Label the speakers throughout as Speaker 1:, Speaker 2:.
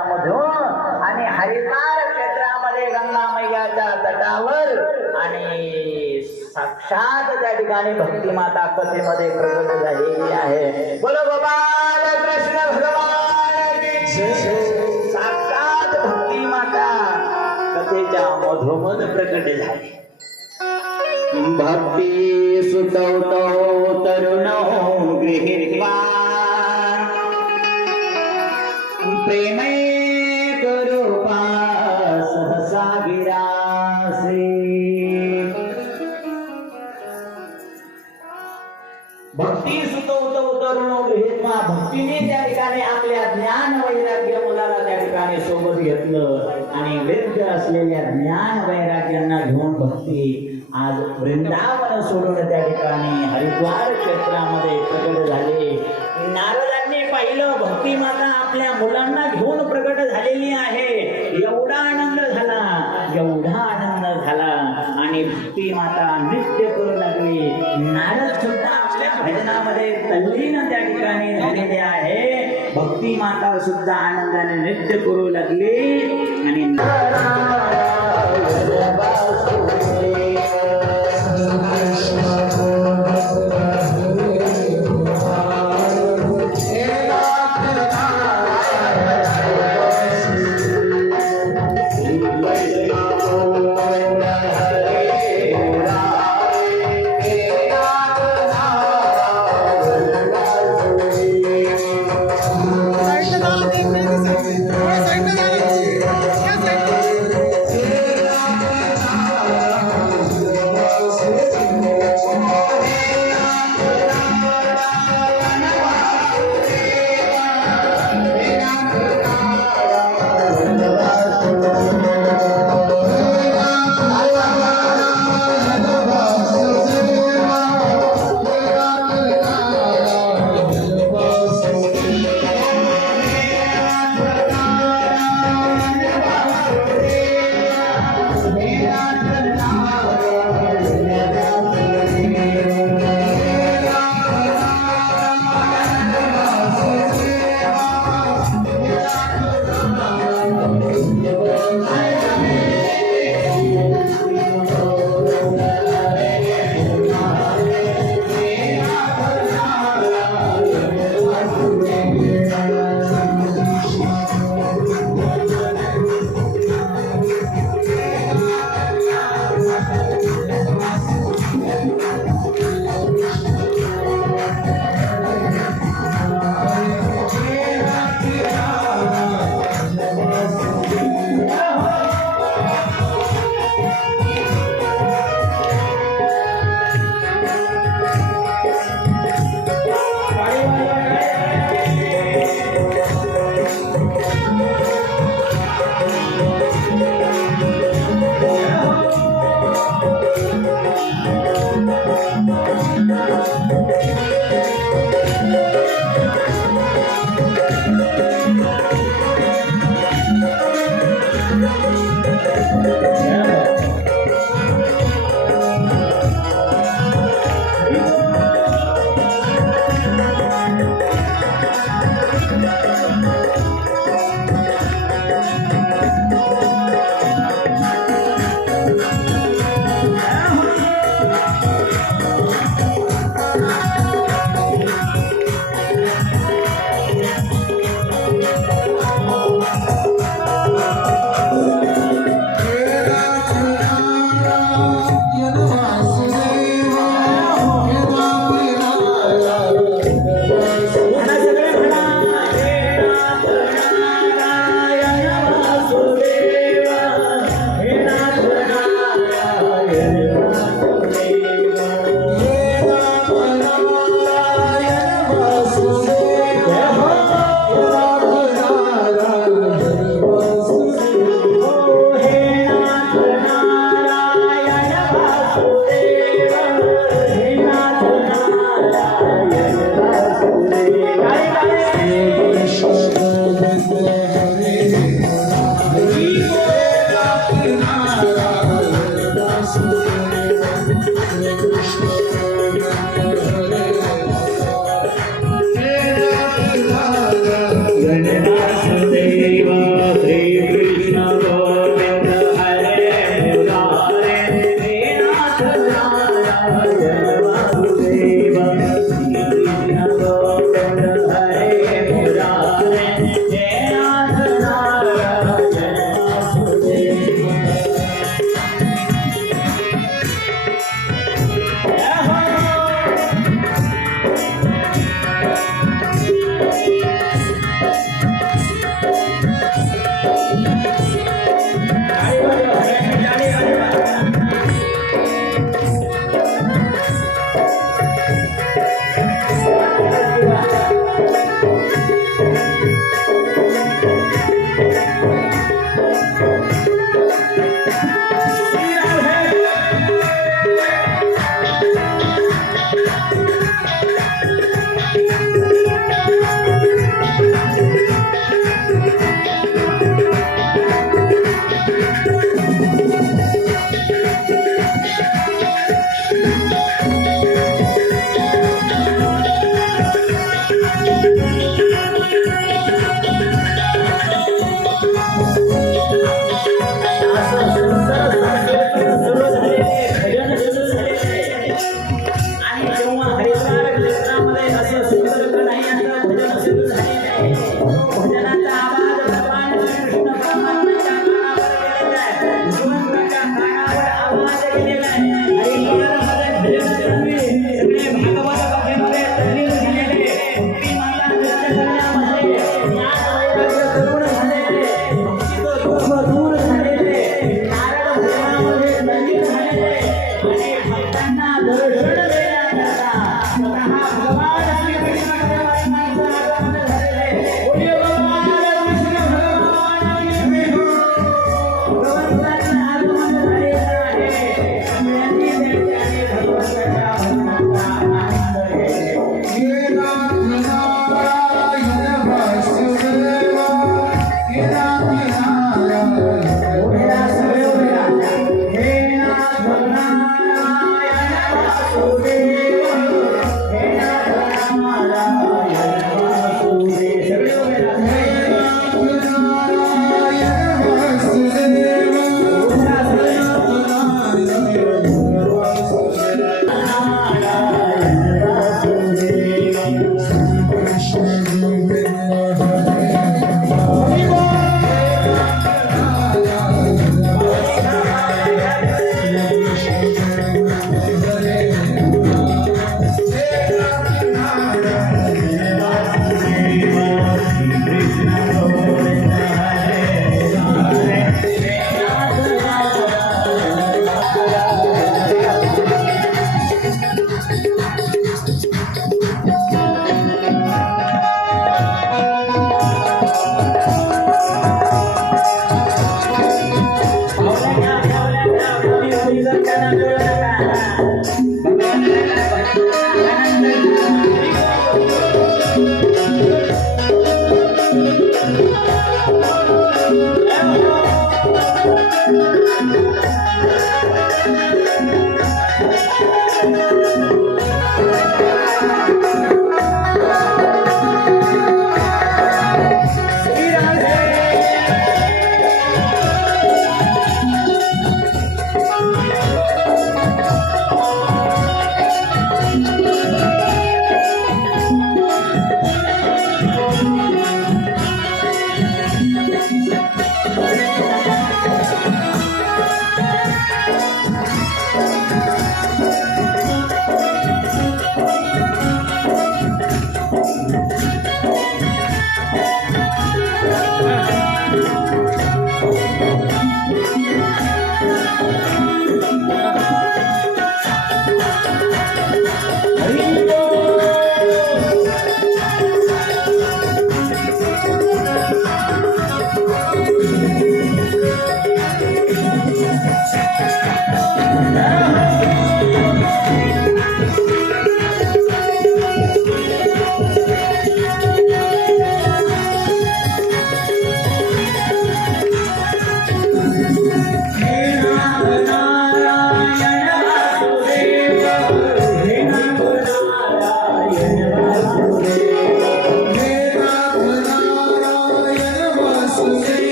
Speaker 1: मधून आणि हरिद्वार क्षेत्रामध्ये गंगा मैयाच्या तटावर आणि साक्षात त्या ठिकाणी भक्तिमाता कथेमध्ये प्रकट झालेली आहे. बोलो बाबा कृष्ण भगवान साक्षात भक्तिमाता कथेच्या मधोमध प्रकट झाली. भक्ती सुतवतो तरुण गृहिणी भक्ती सुतवत उतरणो हेतमा भक्तीने त्या ठिकाणी आपल्या ज्ञान वैराग्य मुलाला त्या ठिकाणी सोबत घेतलं. आणि वेद असलेल्या ज्ञान वैराग्यांना घेऊन भक्ती आज वृंदावन सोडून त्या ठिकाणी हरिद्वार क्षेत्रामध्ये प्रकट झाले. नारदांनी पाहिलं भक्ती माता आपल्या मुलांना घेऊन प्रकट झालेली आहे. एवढा आनंद झाला एवढा आनंद झाला. आणि भक्ती माता नृत्य करू लागली. नारद सुद्धा भजनामध्ये तल्लीन त्या ठिकाणी झालेले आहे. भक्ती माता सुद्धा आनंदाने नृत्य करू लागली. आणि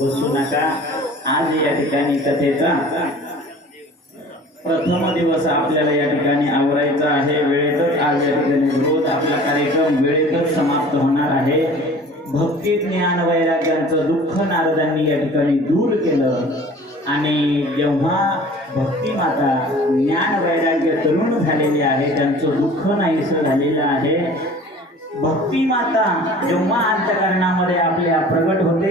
Speaker 1: बसू नका. आज या ठिकाणी कथेचा प्रथम दिवस आपल्याला या ठिकाणी आवरायचा आहे. वेळेतच आज या ठिकाणी रोज आपला कार्यक्रम वेळेतच समाप्त होणार आहे. भक्ती ज्ञान वैराग्यांचं दुःख नारदांनी या ठिकाणी दूर केलं. आणि जेव्हा भक्ती माता ज्ञान वैराग्य तरुण झालेली आहे त्यांचं दुःख नाहीसं झालेलं आहे भक्ती माता जेव्हा अंतकरणामध्ये आपल्या प्रगट होते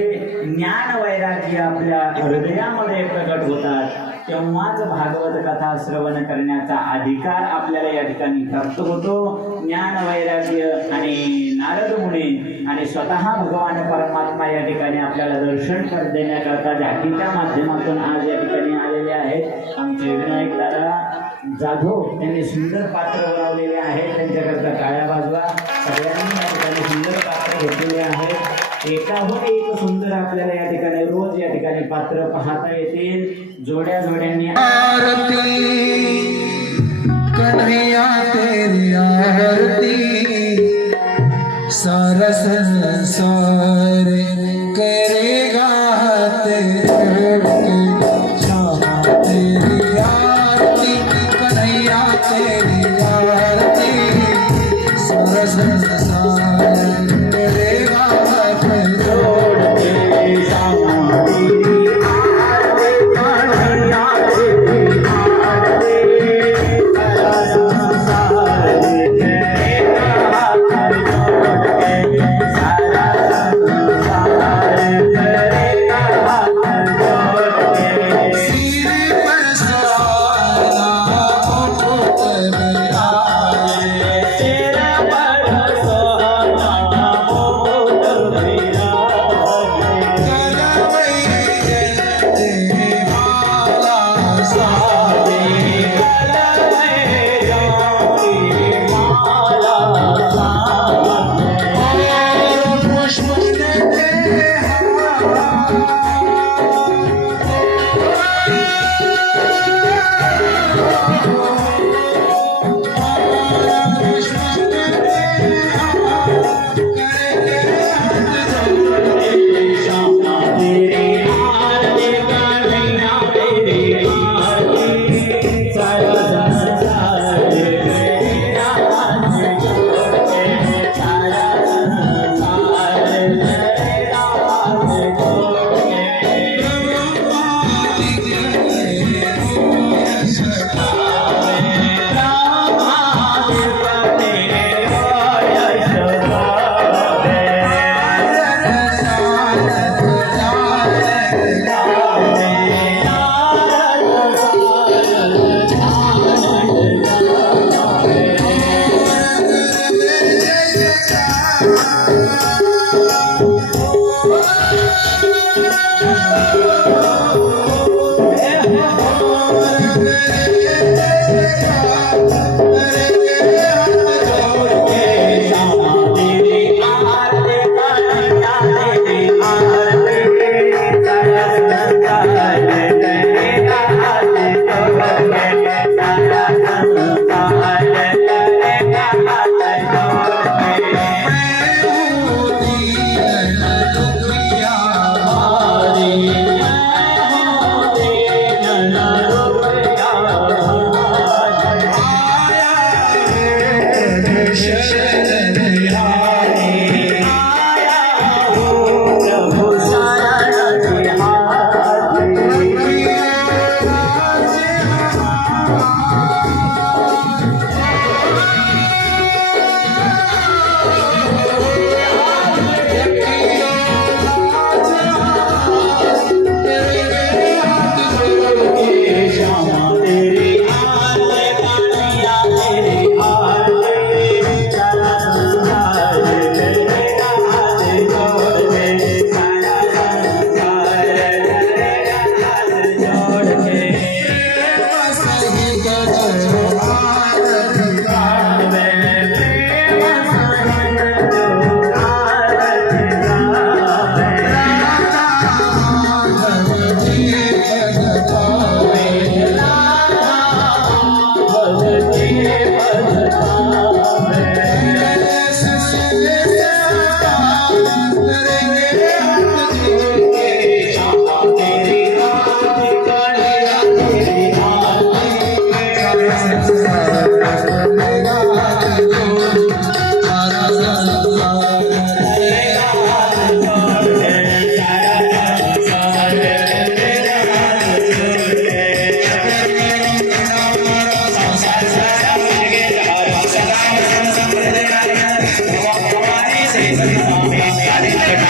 Speaker 1: ज्ञान वैराग्य आपल्या हृदयामध्ये प्रगट होतात तेव्हाच भागवत कथा श्रवण करण्याचा अधिकार आपल्याला या ठिकाणी प्राप्त होतो. ज्ञान वैराग्य आणि नारद मुने आणि स्वतः भगवान परमात्मा या ठिकाणी आपल्याला दर्शन कर देण्याकरता झाकीच्या माध्यमातून आज या ठिकाणी आलेले आहेत. आमचे विनायक दादा जाधव त्यांनी सुंदर पात्र बनवलेले आहेत. त्यांच्याकरता काळ्या बाजवा. सगळ्यांनी या ठिकाणी सुंदर पात्र घेतलेले आहेत. एकाहून एक सुंदर आपल्याला या ठिकाणी रोज या ठिकाणी पात्र पाहता येतील. जोड्या जोड्यांनी
Speaker 2: आरती. सरस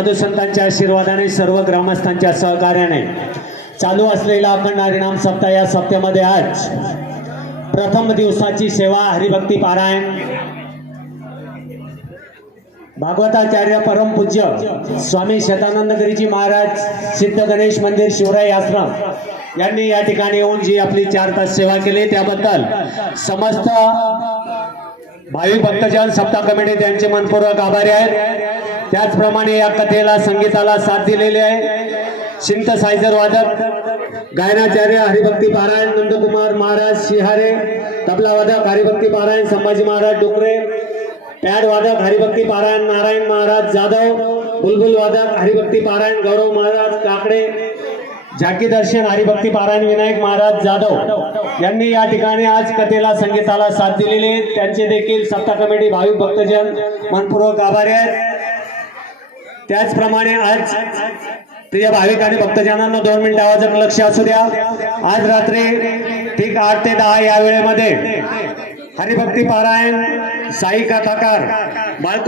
Speaker 3: साधू संतांच्या आशीर्वादाने सर्व ग्रामस्थांच्या सहकार्याने चालू असलेला अखंड हरिणाम सप्ताह या सप्त्यामध्ये आज प्रथम दिवसाची सेवा हरिभक्ती पारायण भागवताचार्य परमपूज्य स्वामी शतानंद गिरीजी महाराज सिद्ध गणेश मंदिर शिवराय आश्रम यांनी या ठिकाणी येऊन जी आपली चार तास सेवा केली त्याबद्दल समस्त भावी भक्तजन सप्ताह कमिटी त्यांचे मनपूर्वक आभारी आहेत. त्याचप्रमाणे या कथेला संगीताला साथ दिलेली आहे शिंत सायझर वादक गायनाचार्य हरिभक्ती पारायण नंदकुमार महाराज शिहारे तबला वादक हरिभक्ती पारायण संभाजी महाराज डुकरे पॅड वादक हरिभक्ती पारायण नारायण महाराज जाधव बुलबुल वादक हरिभक्ती पारायण गौरव महाराज काकडे झाकी दर्शन हरिभक्ती पारायण विनायक महाराज जाधव यांनी या ठिकाणी आज कथेला संगीताला साथ दिलेली आहे. त्यांचे देखील सत्ता कमिटी भाविक भक्तजन मनपूर्वक आभारी आहेत त्याचप्रमाणे आज प्रिय भाविक आणि भक्तजनांना दोन मिनिट आवाजात लक्ष असू द्या. आज रात्री ठीक आठ ते दहा या वेळेमध्ये हरिभक्ती पारायण साई कथाकार बाळ